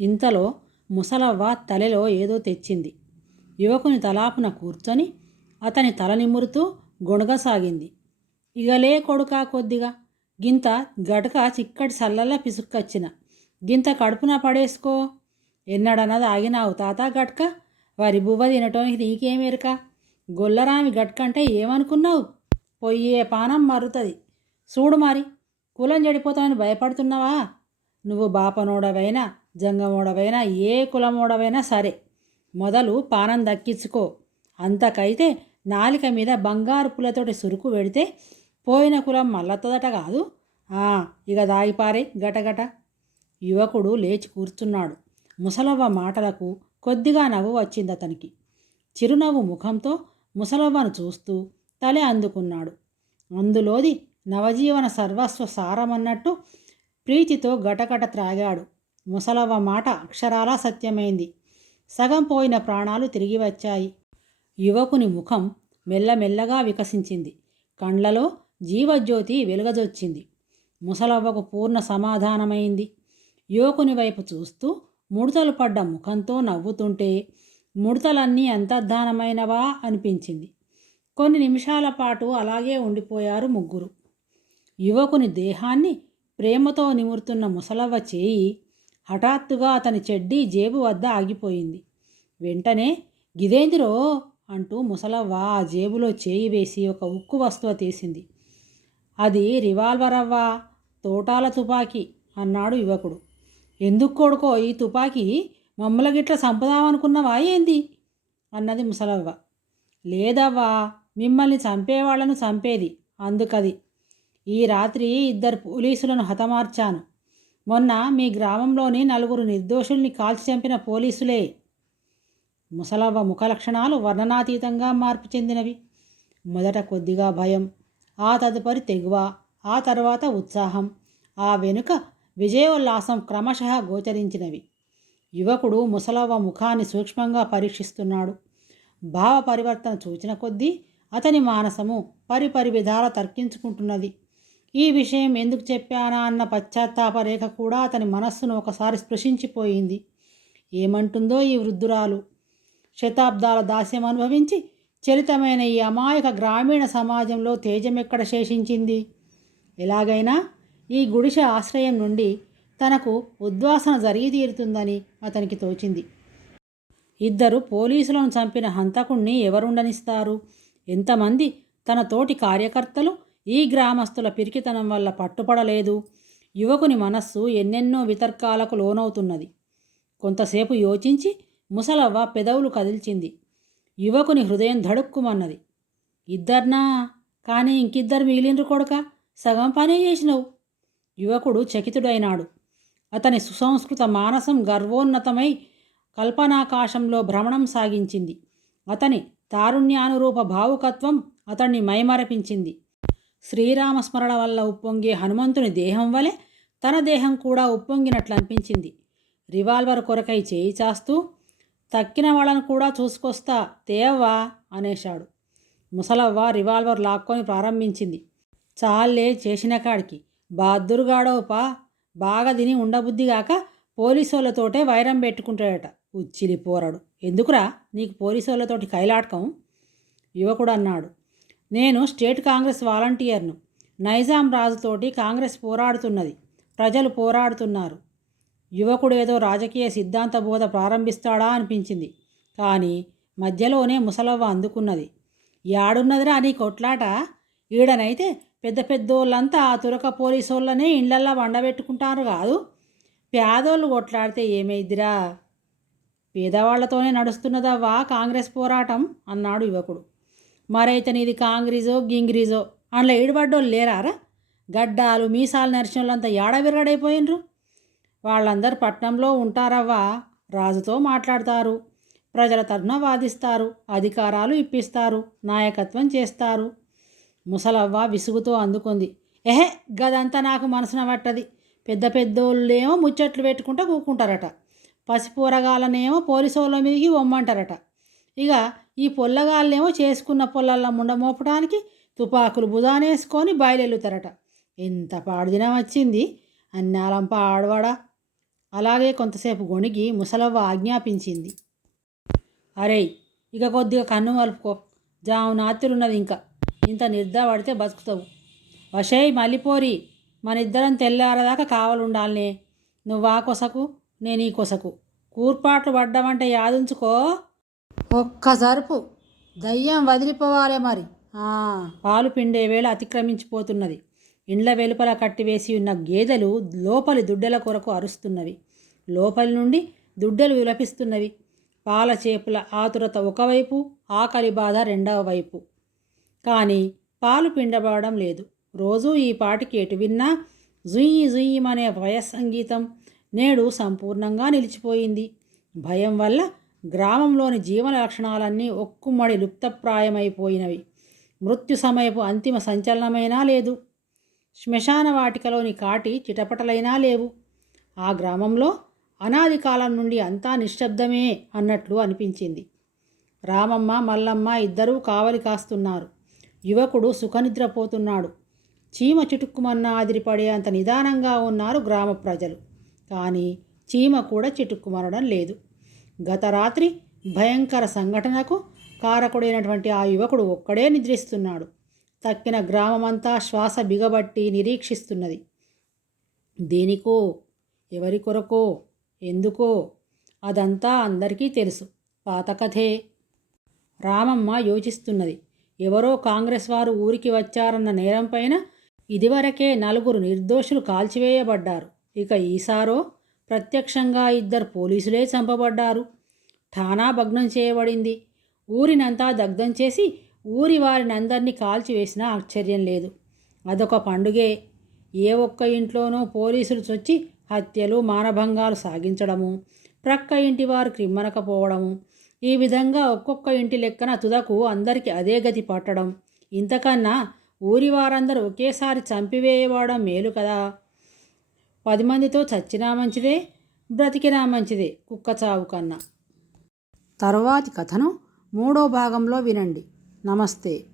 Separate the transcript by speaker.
Speaker 1: ఇంతలో ముసలవ్వ తలలో ఏదో తెచ్చింది. యువకుని తలాపున కూర్చొని అతని తల నిమురుతూ గొణగసాగింది. ఇగలే కొడుకా కొద్దిగా. గింత గటక చిక్కటి సల్లల్లా పిసుక్కొచ్చిన. గింత కడుపున పడేసుకో. ఎన్నడన్నది ఆగినావు తాత గట్క? వారి బువ్వ తినటానికి నీకేమెరుక గొల్లరామి గట్కంటే ఏమనుకున్నావు? పొయ్యే పానం మరుతుంది. చూడు మరి. కులం చెడిపోతానని భయపడుతున్నావా? నువ్వు బాపనోడవైనా జంగమోడవైనా ఏ కులమోడవైనా సరే మొదలు పానం దక్కించుకో. అంతకైతే నాలిక మీద బంగారు పులతోటి సురుకు పెడితే పోయిన కులం మల్లత్తదట కాదు. ఇక దాగిపారే గటగట యువకుడు లేచి కూర్చున్నాడు. ముసలవ్వ మాటలకు కొద్దిగా నవ్వు వచ్చింది అతనికి. చిరునవ్వు ముఖంతో ముసలవ్వను చూస్తూ తలే అందుకున్నాడు. అందులోది నవజీవన సర్వస్వ సారమన్నట్టు ప్రీతితో గటగట త్రాగాడు. ముసలవ్వ మాట అక్షరాలా సత్యమైంది. సగం పోయిన ప్రాణాలు తిరిగి వచ్చాయి. యువకుని ముఖం మెల్లమెల్లగా వికసించింది. కండ్లలో జీవజ్యోతి వెలుగజొచ్చింది. ముసలవ్వకు పూర్ణ సమాధానమైంది. యువకుని వైపు చూస్తూ ముడతలు పడ్డ ముఖంతో నవ్వుతుంటే ముడతలన్నీ అంతర్ధానమైనవా అనిపించింది. కొన్ని నిమిషాల పాటు అలాగే ఉండిపోయారు ముగ్గురు. యువకుని దేహాన్ని ప్రేమతో నిమురుతున్న ముసలవ్వ చేయి హఠాత్తుగా అతని చెడ్డీ జేబు వద్ద ఆగిపోయింది. వెంటనే గిదేందిరో అంటూ ముసలవ్వ ఆ జేబులో చేయి వేసి ఒక ఉక్కు వస్తువు తీసింది. అది రివాల్వర్ అవ్వా తోటాల తుపాకీ అన్నాడు యువకుడు. ఎందుకు కొడుకో ఈ తుపాకీ మమ్మల గిట్ల చంపుదామనుకున్నవా ఏంది? అన్నది ముసలవ్వ. లేదవ్వా మిమ్మల్ని చంపేవాళ్ళను చంపేది అందుకది. ఈ రాత్రి ఇద్దరు పోలీసులను హతమార్చాను. మొన్న మీ గ్రామంలోని నలుగురు నిర్దోషుల్ని కాల్చి చంపిన పోలీసులే. ముసలవ్వ ముఖ లక్షణాలు వర్ణనాతీతంగా మార్పు చెందినవి. మొదట కొద్దిగా భయం ఆ తదుపరి తెగువ ఆ తర్వాత ఉత్సాహం ఆ వెనుక విజయోల్లాసం క్రమశ గోచరించినవి. యువకుడు ముసలవ్వ ముఖాన్ని సూక్ష్మంగా పరీక్షిస్తున్నాడు. భావ పరివర్తన చూచిన కొద్దీ అతని మానసము పరిపరి విధాల తర్కించుకుంటున్నది. ఈ విషయం ఎందుకు చెప్పానా అన్న పశ్చాత్తాప రేఖ కూడా అతని మనస్సును ఒకసారి స్పృశించిపోయింది. ఏమంటుందో ఈ వృద్ధురాలు? శతాబ్దాల దాస్యం అనుభవించి చరితమైన ఈ అమాయక గ్రామీణ సమాజంలో తేజం ఎక్కడ శేషించింది? ఎలాగైనా ఈ గుడిసె ఆశ్రయం నుండి తనకు ఉద్వాసన జరిగి తీరుతుందని అతనికి తోచింది. ఇద్దరు పోలీసులను చంపిన హంతకుణ్ణి ఎవరుండనిస్తారు? ఎంతమంది తన తోటి కార్యకర్తలు ఈ గ్రామస్తుల పిరికితనం వల్ల పట్టుపడలేదు. యువకుని మనస్సు ఎన్నెన్నో వితర్కాలకు లోనవుతున్నది. కొంతసేపు యోచించి ముసలవ్వ పెదవులు కదిల్చింది. యువకుని హృదయం ధడుక్కుమన్నది. ఇద్దర్నా? కానీ ఇంకిద్దరు మిగిలినరు కొడక? సగం పనే చేసినవు. యువకుడు చకితుడైనాడు. అతని సుసంస్కృత మానసం గర్వోన్నతమై కల్పనాకాశంలో భ్రమణం సాగించింది. అతని తారుణ్యానురూప భావుకత్వం అతన్ని మైమరపించింది. శ్రీరామస్మరణ వల్ల ఉప్పొంగే హనుమంతుని దేహం వలె తన దేహం కూడా ఉప్పొంగినట్లు అనిపించింది. రివాల్వర్ కొరకై చేయి చాస్తూ తక్కిన వాళ్ళను కూడా చూసుకొస్తా తేవ్వా? అనేశాడు. ముసలవ్వ రివాల్వర్ లాక్కొని ప్రారంభించింది. చాలే చేసిన కాడికి. బాద్దురుగాడోపా బాగా తిని ఉండబుద్ధిగాక పోలీసోళ్ళతోటే వైరం పెట్టుకుంటాడట ఉచ్చిలి పోరాడు. ఎందుకురా? నీకు పోలీసోళ్ళతోటి కైలాటకం? యువకుడు అన్నాడు నేను స్టేట్ కాంగ్రెస్ వాలంటీర్ను. నైజాం రాజుతోటి కాంగ్రెస్ పోరాడుతున్నది. ప్రజలు పోరాడుతున్నారు. యువకుడు ఏదో రాజకీయ సిద్ధాంత బోధ ప్రారంభిస్తాడా అనిపించింది. కానీ మధ్యలోనే ముసలవ్వ అందుకున్నది. యాడున్నదిరా నీ కొట్లాట? ఈడనైతే పెద్ద పెద్దోళ్ళంతా ఆ తురక పోలీసోళ్ళనే ఇళ్ళల్లో వండబెట్టుకుంటారు కాదు. పేదోళ్ళు కొట్లాడితే ఏమైద్దిరా? పేదవాళ్ళతోనే నడుస్తున్నదవ్వా కాంగ్రెస్ పోరాటం? అన్నాడు యువకుడు. మరైతే నీది కాంగ్రీజో గింగ్రీజో అందులో ఈడబడ్డోళ్ళు లేరారా? గడ్డాలు మీసాలు నరిచినోళ్ళంతా ఏడ విరగడైపోయినరు వాళ్ళందరూ పట్నంలో ఉంటారవ్వా రాజుతో మాట్లాడతారు. ప్రజల తరఫున వాదిస్తారు అధికారాలు ఇప్పిస్తారు నాయకత్వం చేస్తారు. ముసలవ్వ విసుగుతో అందుకుంది. ఎహే గదంతా నాకు మనసున పట్టది. పెద్ద పెద్దోళ్ళేమో ముచ్చట్లు పెట్టుకుంటూ కూకుంటారట. పసిపోరగాళ్ళనేమో పోలీసోళ్ళ మీదకి వమ్మంటారట. ఇక ఈ పొల్లగాళ్ళేమో చేసుకున్న పొల్లల్లా ముండమోపడానికి తుపాకులు బుధానేసుకొని బయలుతారట ఎంత పాడుదినం వచ్చింది? అన్నాలంప ఆడవాడా అలాగే కొంతసేపు గొణిగి ముసలవ్వ ఆజ్ఞాపించింది. అరే ఇక కొద్దిగా కన్ను మలుపుకో. జాము నాత్రున్నది ఇంకా. ఇంత నిర్దా పడితే బతుకుతావు. వషేయ్ మల్లిపోరి మన ఇద్దరం తెల్లారదాకా కావాలుండాలనే. నువ్వా కొసకు నేను ఈ కొసకు. కూర్పాట్లు పడ్డామంటే యాదుంచుకో. ఒక్క సరుపు దయ్యం వదిలిపోవాలే మరి. పాలు పిండే వేళ అతిక్రమించిపోతున్నది. ఇండ్ల వెలుపల కట్టివేసి ఉన్న గేదెలు లోపలి దుడ్డెల కొరకు అరుస్తున్నవి. లోపలి నుండి దుడ్డెలు విలపిస్తున్నవి. పాల చేపుల ఆతురత ఒకవైపు ఆకలి బాధ రెండవ వైపు. కానీ పాలు పిండబడడం లేదు. రోజూ ఈ పాటికి ఎటు విన్నా జుయ్యి జుయ్యమనే భయ సంగీతం నేడు సంపూర్ణంగా నిలిచిపోయింది. భయం వల్ల గ్రామంలోని జీవన లక్షణాలన్నీ ఒక్కుమ్మడి లుప్తప్రాయమైపోయినవి. మృత్యు సమయపు అంతిమ సంచలనమైనా లేదు. శ్మశాన వాటికలోని కాటి చిటపటలైనా లేవు. ఆ గ్రామంలో అనాది కాలం నుండి అంతా నిశ్శబ్దమే అన్నట్లు అనిపించింది. రామమ్మ మల్లమ్మ ఇద్దరూ కావలి కాస్తున్నారు. యువకుడు సుఖనిద్రపోతున్నాడు. చీమ చిటుక్కుమన్న ఆదిరిపడే అంత నిదానంగా ఉన్నారు గ్రామ ప్రజలు. కానీ చీమ కూడా చిటుక్కుమనడం లేదు. గత రాత్రి భయంకర సంఘటనకు కారకుడైనటువంటి ఆ యువకుడు ఒక్కడే నిద్రిస్తున్నాడు. తక్కిన గ్రామమంతా శ్వాస బిగబట్టి నిరీక్షిస్తున్నది. దేనికో ఎవరి కొరకో ఎందుకో అదంతా అందరికీ తెలుసు. పాత కథే. రామమ్మ యోచిస్తున్నది. ఎవరో కాంగ్రెస్ వారు ఊరికి వచ్చారన్న నేరం పైన ఇదివరకే నలుగురు నిర్దోషులు కాల్చివేయబడ్డారు. ఇక ఈసారో ప్రత్యక్షంగా ఇద్దరు పోలీసులే చంపబడ్డారు. ఠానా భగ్నం చేయబడింది. ఊరినంతా దగ్ధం చేసి ఊరి వారినందరినీ కాల్చివేసినా ఆశ్చర్యం లేదు. అదొక పండుగే. ఏ ఒక్క ఇంట్లోనూ పోలీసులు చొచ్చి హత్యలు మానభంగాలు సాగించడము ప్రక్క ఇంటి వారు క్రిమ్మనకపోవడము ఈ విధంగా ఒక్కొక్క ఇంటి లెక్కన తుదకు అందరికీ అదే గతి పట్టడం. ఇంతకన్నా ఊరి వారందరూ ఒకేసారి చంపివేయబడడం మేలు కదా? పది మందితో చచ్చినా మంచిదే బ్రతికినా మంచిదే కుక్క చావు కన్నా. తరువాతి కథను మూడో భాగంలో వినండి. నమస్తే.